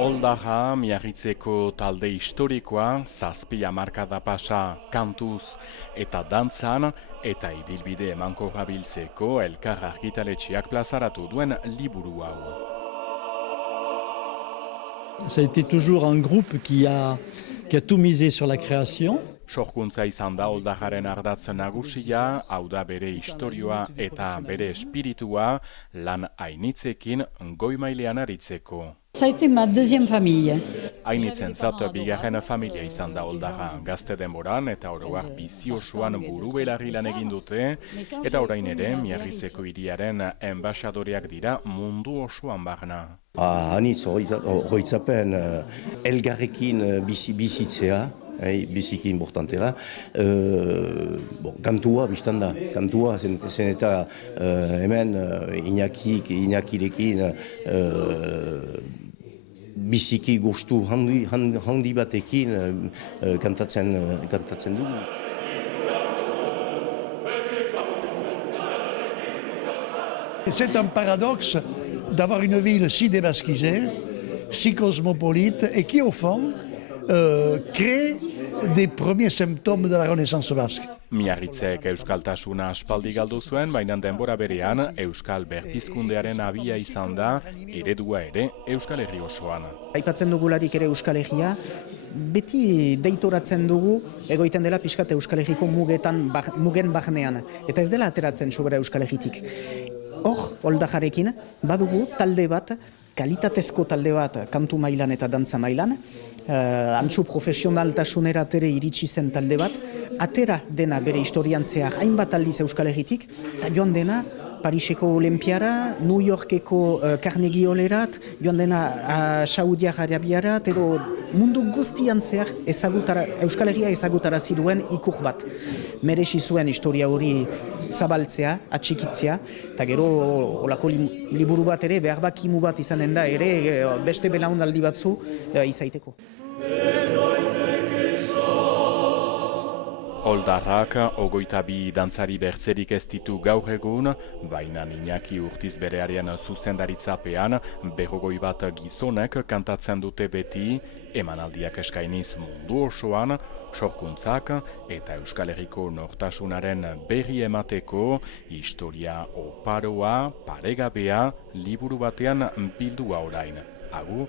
Oldaja, Miarritzeko talde historikoa, 7 hamarkada pasa kantuz eta dantzan, eta ibilbide emankorra biltzeko elkar argitaletxeak plazaratu duen liburu hau. Ça a été toujours un groupe qui a tout misé sur la création. Sorkuntza izan da Oldajaren ardatz nagusia, hau da bere istorioa eta bere espiritua lan hainitzekin goi mailean aritzeko. Ça a été ma deuxième famille. Hainitzentzat bigarren familia izan da Oldaja, gazte denboran eta oroar bizi osoan buru belarri lan egin dute, eta orain ere Miarritzeko hiriaren enbaxadoreak dira mundu osoan barna. Anitz horitzapen elgarrekin bizitzea, biziki importantera. Kantua biztan da, kantua zen eta hemen Inakirekin biziki gustu handi batekin kantatzen dugu. C'est un paradoxe d'avoir une ville si débasquisée, si cosmopolite et qui, au fond, crée des premiers symptômes de la Renaissance basque. Miarritzek euskaltasuna aspaldi galdu zuen, baina denbora berean euskal berpizkundearen abia izan da, eredua ere Euskal Herri osoan. Aipatzen dugularik ere Euskal Herria, beti deitoratzen dugu egoiten dela pixkat Euskal Herriko mugen barnean, eta ez dela ateratzen sobera Euskal Herritik. Hor, Oldajarekin, badugu talde bat, kalitatezko talde bat kantu mailan eta dantza mailan, antzu profesionaltasunera ere iritsi zen talde bat, atera dena bere historian zehar hainbat aldiz Euskal Herritik, eta joan dena Pariseko Olimpiara, New Yorkeko Carnegie Hallerat, joan dena Saudi Arabiarat, edo mundu guztian zehar Euskal Herria ezagutarazi duen ikur bat. Merezi zuen historia hori zabaltzea, atxikitzea, eta gero olako liburu bat ere, behar bakimu bat izanen da ere beste belaunaldi batzu izaiteko. Oldarrak 22 dantzari bertzerik ez ditu gaur egun, baina Iñaki Urtiz berearen zuzendaritzapean 21 gizonek kantatzen dute beti, emanaldiak eskainiz mundu osoan, sorkuntzak eta Euskal Herriko nortasunaren berri emateko, historia oparoa, paregabea, liburu batean bildua orain. Agur!